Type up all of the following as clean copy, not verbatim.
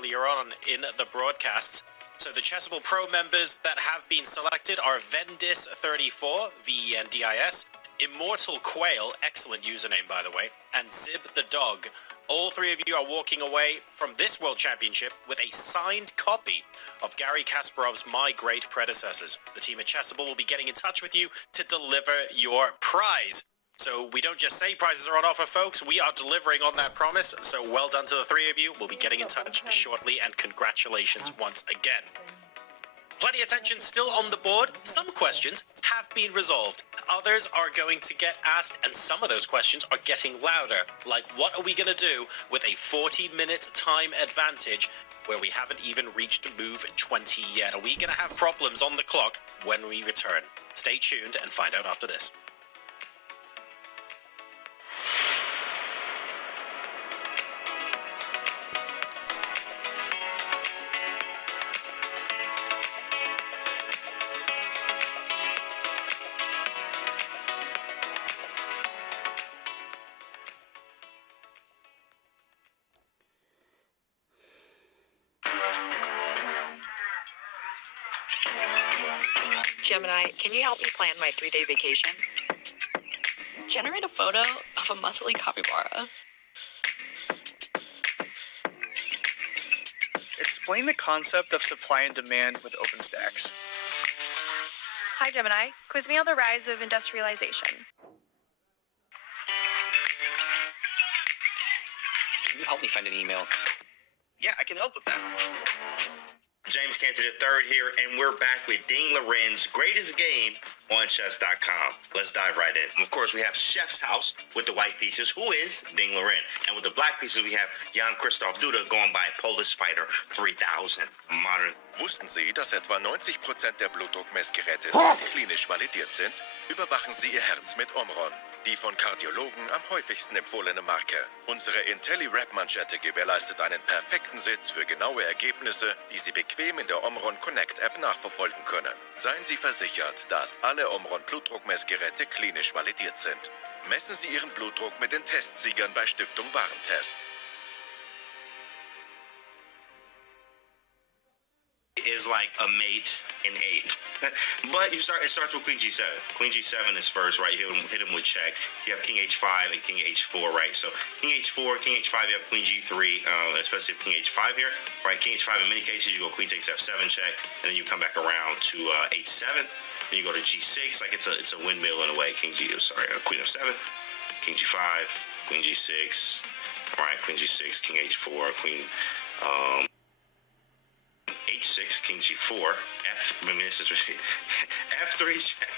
earlier on in the broadcast. So the Chessable Pro members that have been selected are Vendis34, VENDIS, Immortal Quail, excellent username by the way, and Zib the Dog. All three of you are walking away from this World Championship with a signed copy of Garry Kasparov's My Great Predecessors. The team at Chessable will be getting in touch with you to deliver your prize. So we don't just say prizes are on offer, folks. We are delivering on that promise. So well done to the three of you. We'll be getting in touch shortly, and congratulations once again. Plenty of tension still on the board. Some questions have been resolved. Others are going to get asked, and some of those questions are getting louder. Like, what are we going to do with a 40-minute time advantage where we haven't even reached move 20 yet? Are we going to have problems on the clock when we return? Stay tuned and find out after this. Gemini, can you help me plan my 3-day vacation? Generate a photo of a muscly capybara. Explain the concept of supply and demand with OpenStax. Hi, Gemini. Quiz me on the rise of industrialization. Can you help me find an email? Yeah, I can help with that. James Cantor III here, and we're back with Ding Loren's greatest game on chess.com. Let's dive right in. Of course, we have Chef's House with the white pieces, who is Ding Loren. And with the black pieces, we have Jan Krzysztof Duda going by Polish Fighter 3000. Modern. Wussten Sie, dass etwa 90% der Blutdruckmessgeräte nicht klinisch validiert sind? Überwachen Sie Ihr Herz mit Omron, die von Kardiologen am häufigsten empfohlene Marke. Unsere IntelliRap-Manschette gewährleistet einen perfekten Sitz für genaue Ergebnisse, die Sie bequem in der Omron Connect-App nachverfolgen können. Seien Sie versichert, dass alle Omron Blutdruckmessgeräte klinisch validiert sind. Messen Sie Ihren Blutdruck mit den Testsiegern bei Stiftung Warentest. Is like a mate in 8. But it starts with Queen G7. Queen G7 is first, right? Hit him with check. You have King H5 and King H4, right? So King H4, King H5, you have Queen G3, especially King H5 here, right? King H5, in many cases, you go Queen takes F7 check, and then you come back around to H7. Then you go to G6, like it's a windmill in a way. Queen F7, King G5, Queen G6, all right? Queen G6, King H4, Queen H6, King G4, F3 check,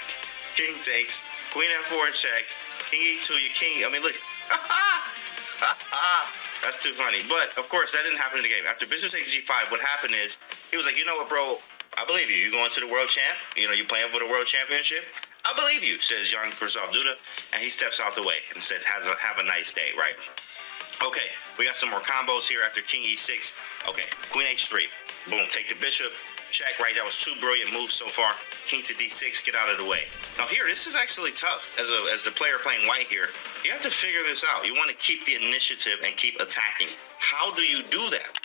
King takes, Queen F4 check, King E2, your king, look, that's too funny. But, of course, that didn't happen in the game. After Bishop takes G5, what happened is, he was like, you know what, bro, I believe you. You're going to the world champ, you're playing for the world championship, I believe you, says Jan Krzysztof Duda, and he steps out the way and says, have a nice day, right? Okay, we got some more combos here after King E6. Okay, Queen H3. Boom, take the bishop, check, right? That was 2 brilliant moves so far. King to D6, get out of the way. Now here, this is actually tough. As the player playing white here, you have to figure this out. You want to keep the initiative and keep attacking. How do you do that?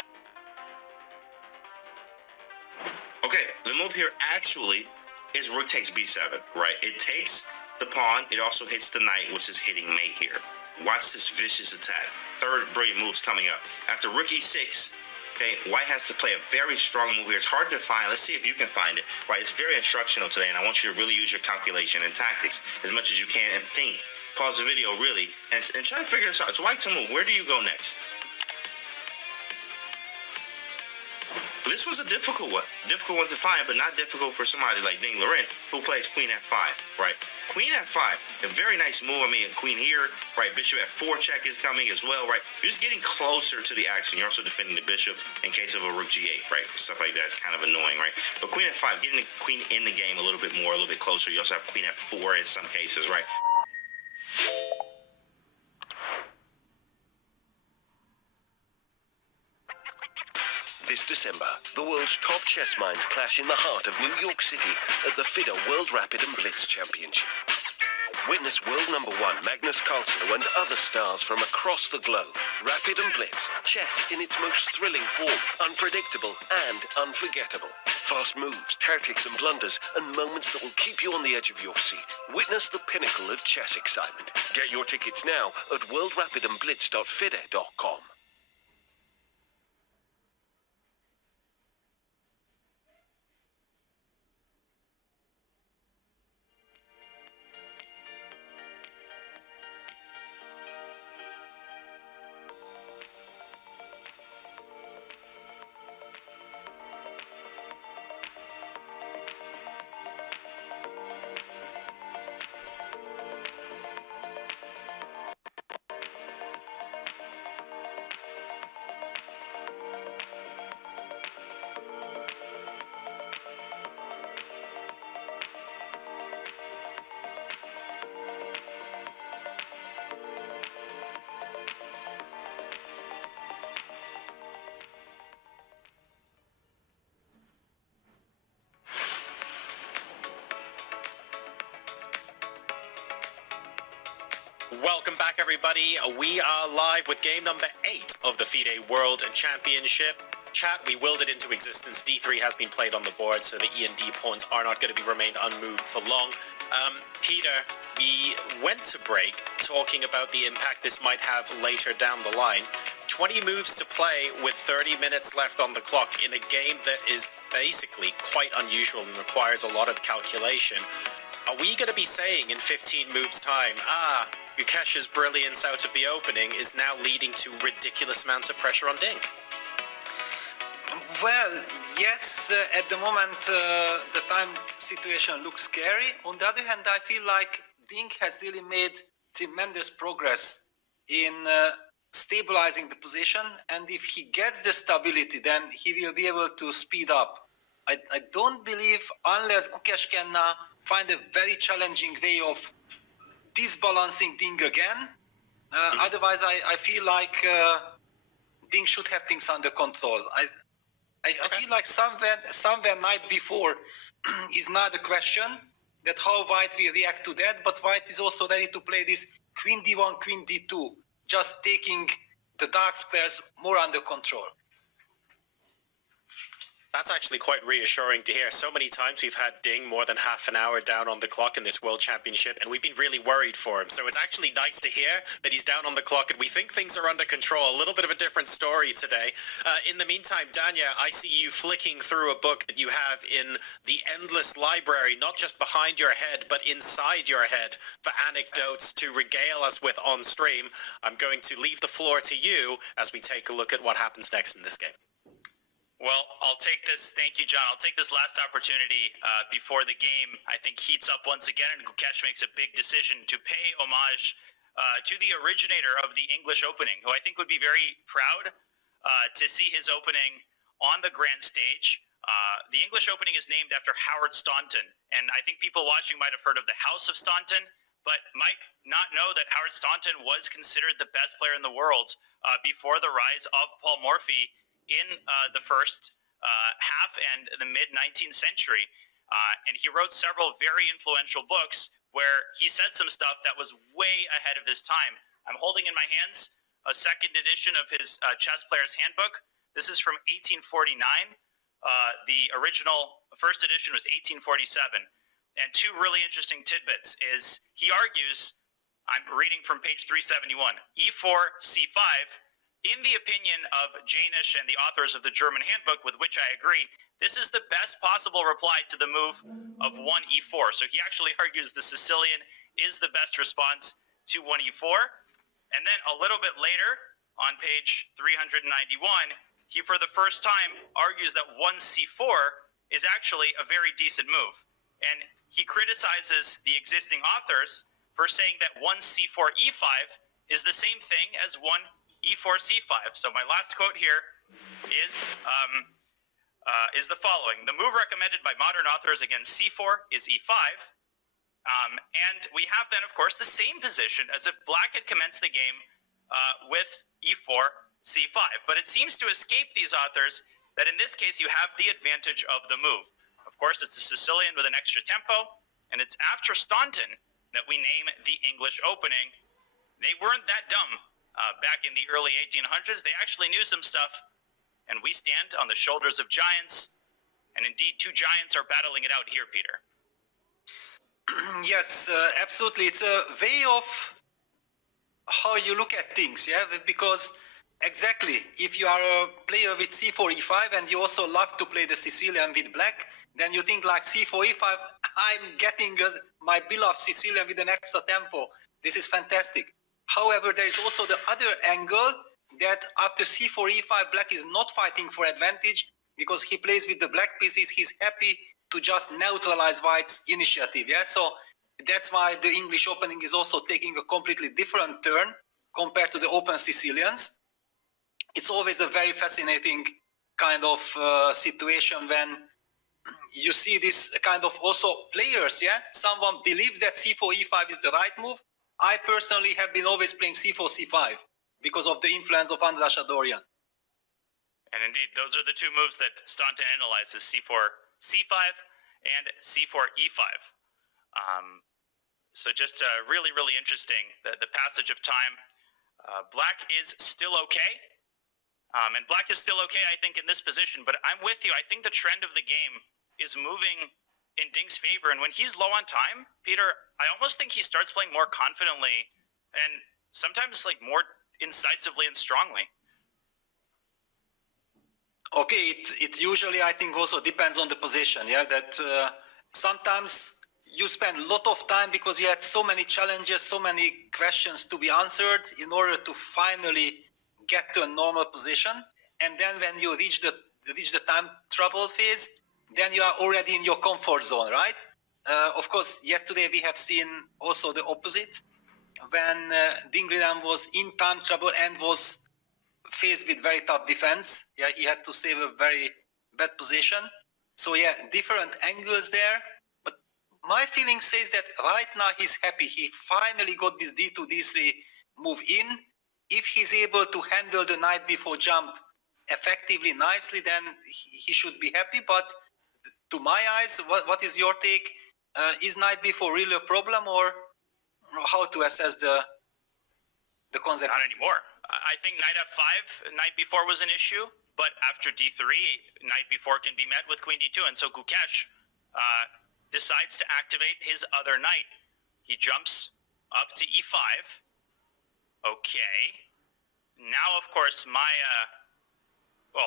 Okay, the move here actually is rook takes B7, right? It takes the pawn. It also hits the knight, which is hitting mate here. Watch this vicious attack. Third brilliant move's coming up. After rook E6, okay, white has to play a very strong move here. It's hard to find. Let's see if you can find it. Right, it's very instructional today, and I want you to really use your calculation and tactics as much as you can and think. Pause the video, really, and try to figure this out. It's white to move. Where do you go next? This was a difficult one to find, but not difficult for somebody like Ding Loren, who plays Queen F5, right? Queen F5, a very nice move. Queen here, right? Bishop F4 check is coming as well, right? You're just getting closer to the action. You're also defending the bishop in case of a rook G8, right? Stuff like that is kind of annoying, right? But Queen F5, getting the queen in the game a little bit more, a little bit closer. You also have Queen F4 in some cases, right? This December, the world's top chess minds clash in the heart of New York City at the FIDE World Rapid and Blitz Championship. Witness world number one Magnus Carlsen and other stars from across the globe. Rapid and Blitz. Chess in its most thrilling form. Unpredictable and unforgettable. Fast moves, tactics and blunders, and moments that will keep you on the edge of your seat. Witness the pinnacle of chess excitement. Get your tickets now at worldrapidandblitz.fide.com. Welcome back, everybody. We are live with game number 8 of the FIDE World Championship. Chat, we willed it into existence. D3 has been played on the board, so the E and D pawns are not going to be remained unmoved for long. Peter, we went to break talking about the impact this might have later down the line. 20 moves to play with 30 minutes left on the clock in a game that is basically quite unusual and requires a lot of calculation. Are we going to be saying in 15 moves' time, Gukesh's brilliance out of the opening is now leading to ridiculous amounts of pressure on Ding? Well, yes, at the moment the time situation looks scary. On the other hand, I feel like Ding has really made tremendous progress in stabilizing the position, and if he gets the stability, then he will be able to speed up. I don't believe, unless Gukesh can find a very challenging way of disbalancing Ding again, otherwise I feel like Ding should have things under control. I feel like somewhere night before is not the question that how White will react to that, but White is also ready to play this Queen D1, Queen D2, just taking the dark squares more under control. That's actually quite reassuring to hear. So many times we've had Ding more than half an hour down on the clock in this World Championship, and we've been really worried for him. So it's actually nice to hear that he's down on the clock, and we think things are under control. A little bit of a different story today. In the meantime, Danya, I see you flicking through a book that you have in the endless library, not just behind your head, but inside your head, for anecdotes to regale us with on stream. I'm going to leave the floor to you as we take a look at what happens next in this game. Well, I'll take this. Thank you, John. I'll take this last opportunity before the game, I think, heats up once again, and Gukesh makes a big decision to pay homage to the originator of the English opening, who I think would be very proud to see his opening on the grand stage. The English opening is named after Howard Staunton, and I think people watching might have heard of the House of Staunton, but might not know that Howard Staunton was considered the best player in the world before the rise of Paul Morphy in the first half and the mid-19th century. And he wrote several very influential books where he said some stuff that was way ahead of his time. I'm holding in my hands a second edition of his Chess Player's Handbook. This is from 1849. The original first edition was 1847. And two really interesting tidbits is he argues, I'm reading from page 371, E4, C5, in the opinion of Janisch and the authors of the German handbook, with which I agree, this is the best possible reply to the move of 1e4. So he actually argues the Sicilian is the best response to 1e4. And then a little bit later, on page 391, he for the first time argues that 1c4 is actually a very decent move. And he criticizes the existing authors for saying that 1c4 e5 is the same thing as 1e4 c5. So my last quote here is the following: the move recommended by modern authors against c4 is e5. And we have then, of course, the same position as if black had commenced the game with e4 c5. But it seems to escape these authors that in this case you have the advantage of the move. Of course, it's the Sicilian with an extra tempo, and it's after Staunton that we name the English opening. They weren't that dumb back in the early 1800s. They actually knew some stuff, and we stand on the shoulders of giants. And indeed, two giants are battling it out here, Peter. Yes, absolutely. It's a way of how you look at things, yeah? Because exactly, if you are a player with c4, e5, and you also love to play the Sicilian with black, then you think like c4, e5, I'm getting my beloved Sicilian with an extra tempo. This is fantastic. However, there is also the other angle that after c4, e5, black is not fighting for advantage because he plays with the black pieces. He's happy to just neutralize white's initiative. Yeah, so that's why the English opening is also taking a completely different turn compared to the open Sicilians. It's always a very fascinating kind of situation when you see this kind of also players. Yeah, someone believes that c4, e5 is the right move. I personally have been always playing c4, c5 because of the influence of Andras Adorian. And indeed, those are the two moves that Stanta analyzes, c4, c5, and c4, e5. So just really, really interesting, the passage of time. Black is still okay. And black is still okay, I think, in this position. But I'm with you. I think the trend of the game is moving in Ding's favor. And when he's low on time, Peter, I almost think he starts playing more confidently and sometimes like more incisively and strongly. Okay, it usually, I think, also depends on the position. Yeah, that sometimes you spend a lot of time because you had so many challenges, so many questions to be answered in order to finally get to a normal position. And then when you reach the time trouble phase, then you are already in your comfort zone, right? Of course, yesterday we have seen also the opposite when Dinglidan was in time trouble and was faced with very tough defense. Yeah, he had to save a very bad position. So yeah, different angles there. But my feeling says that right now he's happy. He finally got this d2, d3 move in. If he's able to handle the knight before jump effectively, nicely, then he should be happy. But to my eyes, what is your take? Is knight before really a problem, or how to assess the consequences? Not anymore. I think knight f5, knight b4 was an issue, but after d3, knight b4 can be met with queen d2, and so Gukesh decides to activate his other knight. He jumps up to e5. Okay. Now, of course, my,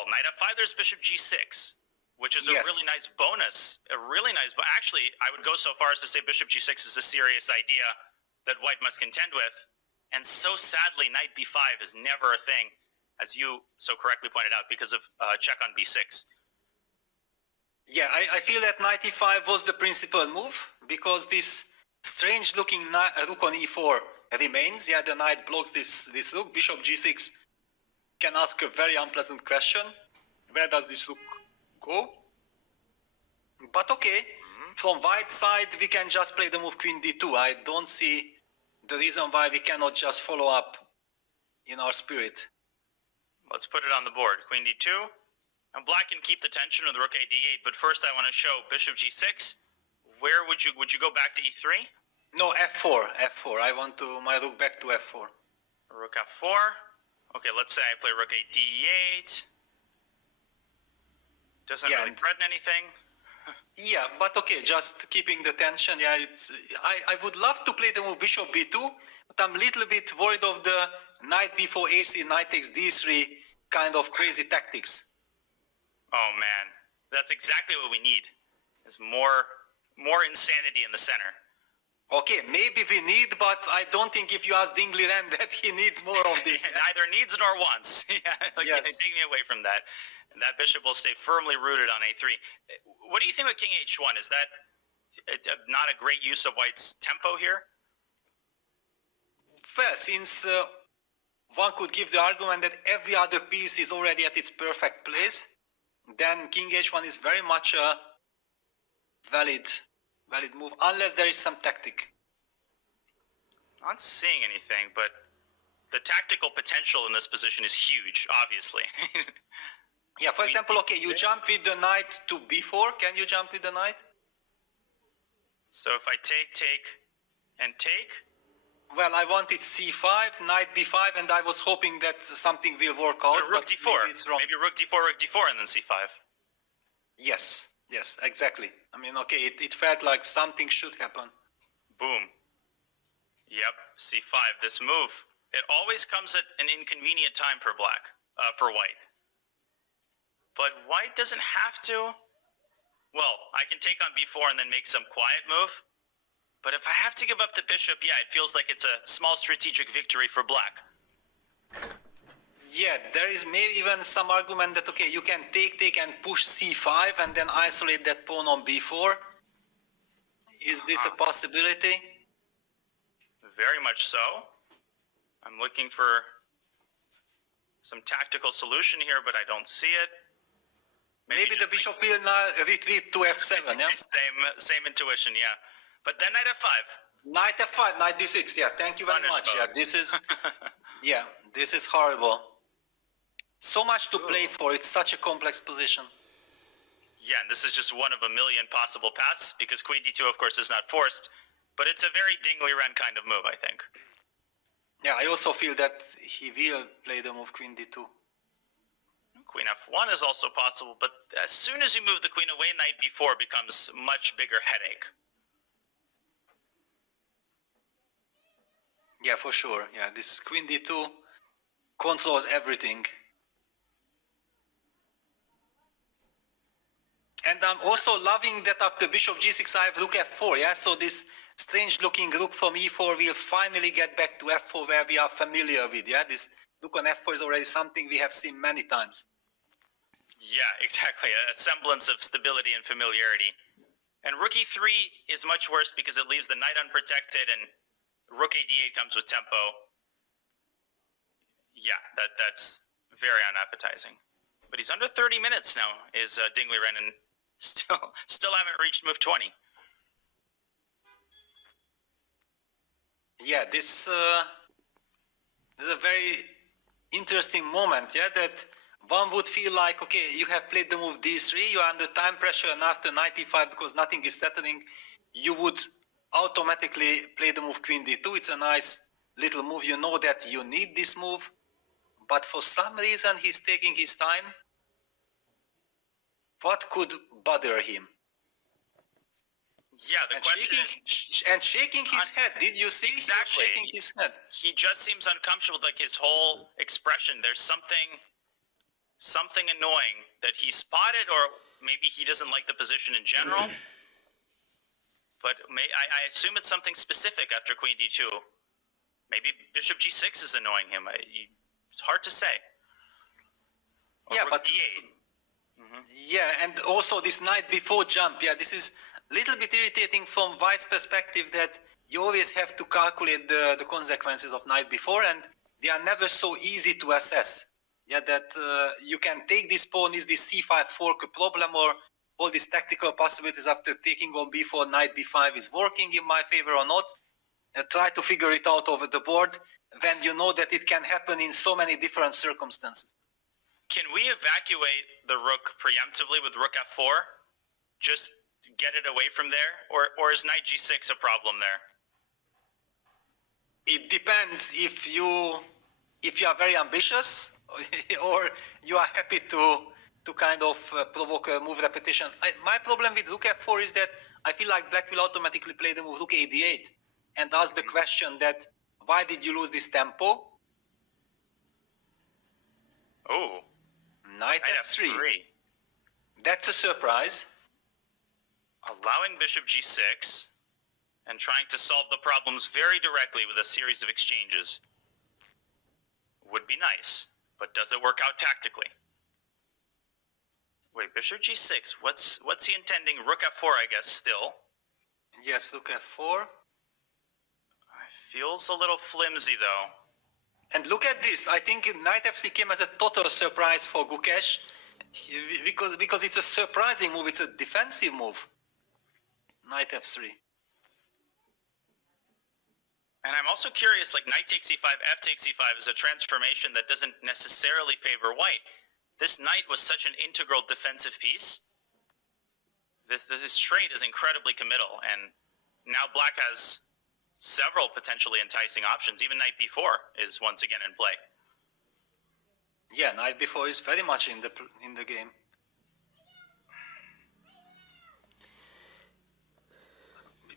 knight f5, there's bishop g6, which is a really nice bonus. Actually, I would go so far as to say bishop g6 is a serious idea that white must contend with. And so sadly, knight b5 is never a thing, as you so correctly pointed out, because of check on b6. Yeah, I feel that knight e5 was the principal move, because this strange-looking rook on e4 remains. Yeah, the knight blocks this rook. Bishop g6 can ask a very unpleasant question. Where does this rook go? But okay, from white side, we can just play the move queen d2. I don't see the reason why we cannot just follow up in our spirit. Let's put it on the board. Queen d2. And black can keep the tension with rook a d8, but first I want to show bishop g6. Where would you go back to e3? No, f4. I want my rook back to f4. Rook f4. Okay, let's say I play rook a d8. Doesn't really threaten anything. Yeah, but okay, just keeping the tension. Yeah, I would love to play the move bishop b2, but I'm a little bit worried of the knight b4 ac, knight takes d3 kind of crazy tactics. Oh man, that's exactly what we need. Is more insanity in the center. Okay, maybe we need, but I don't think if you ask Dingley then that he needs more of this. Neither needs nor wants. Take me away from that. And that bishop will stay firmly rooted on a3. What do you think with king h1? Is that not a great use of white's tempo here? Well, since one could give the argument that every other piece is already at its perfect place, then king h1 is very much a valid move, unless there is some tactic. Not seeing anything, but the tactical potential in this position is huge, obviously. Yeah, for example, okay, you jump with the knight to b4. Can you jump with the knight? So if I take, And take? Well, I wanted c5, knight b5, and I was hoping that something will work out. Rook but d4. Maybe it's wrong. Maybe rook d4, rook d4, and then c5. Yes, exactly. I mean, okay, it felt like something should happen. Boom. Yep, c5, this move. It always comes at an inconvenient time for for white. But white doesn't have to. Well, I can take on b4 and then make some quiet move. But if I have to give up the bishop, yeah, it feels like it's a small strategic victory for black. Yeah, there is maybe even some argument that, okay, you can take and push c5 and then isolate that pawn on b4. Is this a possibility? Very much so. I'm looking for some tactical solution here, but I don't see it. Maybe the bishop will now retreat to f7, yeah? Same intuition, yeah. But then knight f5. Knight f5, knight d6, yeah, thank you very much. Yeah, this is, yeah, this is horrible. So much to play for, it's such a complex position. Yeah, and this is just one of a million possible paths, because queen d2, of course, is not forced, but it's a very Dingley-Wren kind of move, I think. Yeah, I also feel that he will play the move queen d2. Queen f1 is also possible, but as soon as you move the queen away, knight b4 becomes a much bigger headache. Yeah, for sure. Yeah, this queen d2 controls everything. And I'm also loving that after bishop g6 I have rook f4, yeah? So this strange looking rook from e4 will finally get back to f4 where we are familiar with, yeah? This rook on f4 is already something we have seen many times. Yeah, exactly. A semblance of stability and familiarity. And rook e3 is much worse because it leaves the knight unprotected, and rook a d8 comes with tempo. Yeah, that's very unappetizing. But he's under 30 minutes now, is Dingley-Wren, and still haven't reached move 20. Yeah, this is a very interesting moment, yeah, that one would feel like, okay, you have played the move d3, you are under time pressure, and after knight e5, because nothing is settling, you would automatically play the move queen d2. It's a nice little move. You know that you need this move, but for some reason he's taking his time. What could bother him? Yeah, the question is... And shaking his head. Did you see? Exactly. Shaking his head. He just seems uncomfortable with, like, his whole expression. There's something annoying that he spotted, or maybe he doesn't like the position in general. But I assume it's something specific after queen d2. Maybe bishop g6 is annoying him. It's hard to say. Or yeah, but d8. Yeah, and also this knight b4 jump. Yeah, this is a little bit irritating from White's perspective, that you always have to calculate the consequences of knight b4, and they are never so easy to assess. Yeah, that you can take this pawn, is this c5 fork a problem, or all these tactical possibilities after taking on b4, knight b5 is working in my favor or not. Try to figure it out over the board when you know that it can happen in so many different circumstances. Can we evacuate the rook preemptively with rook f4? Just get it away from there? Or is knight g6 a problem there? It depends if you are very ambitious or you are happy to kind of provoke a move repetition. My problem with rook f4 is that I feel like black will automatically play the move rook a d8 and ask the question that, why did you lose this tempo? Oh. Knight f3. That's a surprise. Allowing bishop g6 and trying to solve the problems very directly with a series of exchanges would be nice, but does it work out tactically? Wait, bishop g6, what's he intending? Rook f4, I guess, still. Yes, rook f4. Feels a little flimsy, though. And look at this. I think knight f3 came as a total surprise for Gukesh, because it's a surprising move. It's a defensive move. Knight f3. And I'm also curious, like, knight takes e5, f takes e5 is a transformation that doesn't necessarily favor white. This knight was such an integral defensive piece. This trait is incredibly committal, and now black has several potentially enticing options. Even knight b4 is once again in play. Yeah, knight b4 is very much in the game.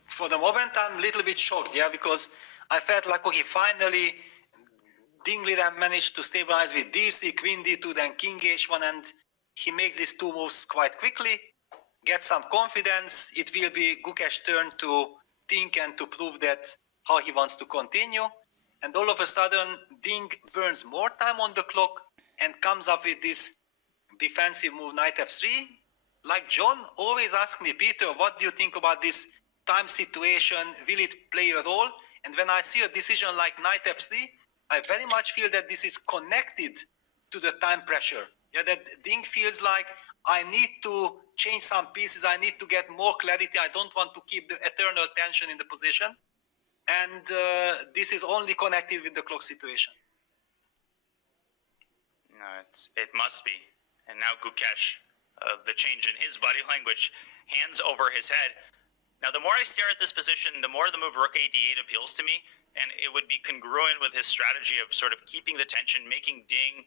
For the moment, I'm a little bit shocked, yeah, because I felt like, okay, finally, Dingley then managed to stabilize with d3, queen d2, then king h1, and he makes these two moves quite quickly, gets some confidence. It will be Gukesh's turn to think and to prove that how he wants to continue. And all of a sudden, Ding burns more time on the clock and comes up with this defensive move, knight f3. Like John always asks me, Peter, what do you think about this time situation? Will it play a role? And when I see a decision like knight f3, I very much feel that this is connected to the time pressure. Yeah, that Ding feels like I need to change some pieces. I need to get more clarity. I don't want to keep the eternal tension in the position. And this is only connected with the clock situation. No, it must be. And now Gukesh, the change in his body language, hands over his head. Now, the more I stare at this position, the more the move rook a d8 appeals to me, and it would be congruent with his strategy of sort of keeping the tension, making Ding,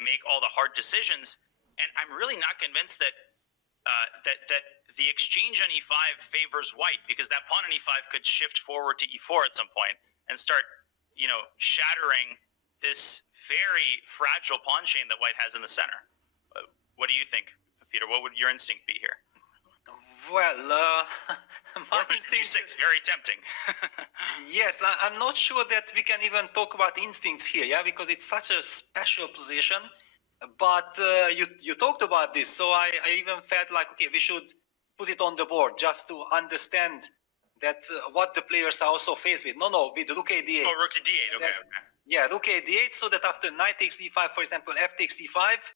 make all the hard decisions. And I'm really not convinced that that the exchange on e5 favors white, because that pawn on e5 could shift forward to e4 at some point and start, shattering this very fragile pawn chain that white has in the center. What do you think, Peter? What would your instinct be here? Well, my instinct... g6, very tempting. Yes, I'm not sure that we can even talk about instincts here, yeah, because it's such a special position. But you talked about this, so I even felt like, okay, we should put it on the board just to understand that what the players are also faced with. No, with rook a d8. Oh, rook a d8, okay. Yeah, rook a d8, so that after knight takes d5, for example, f takes d5,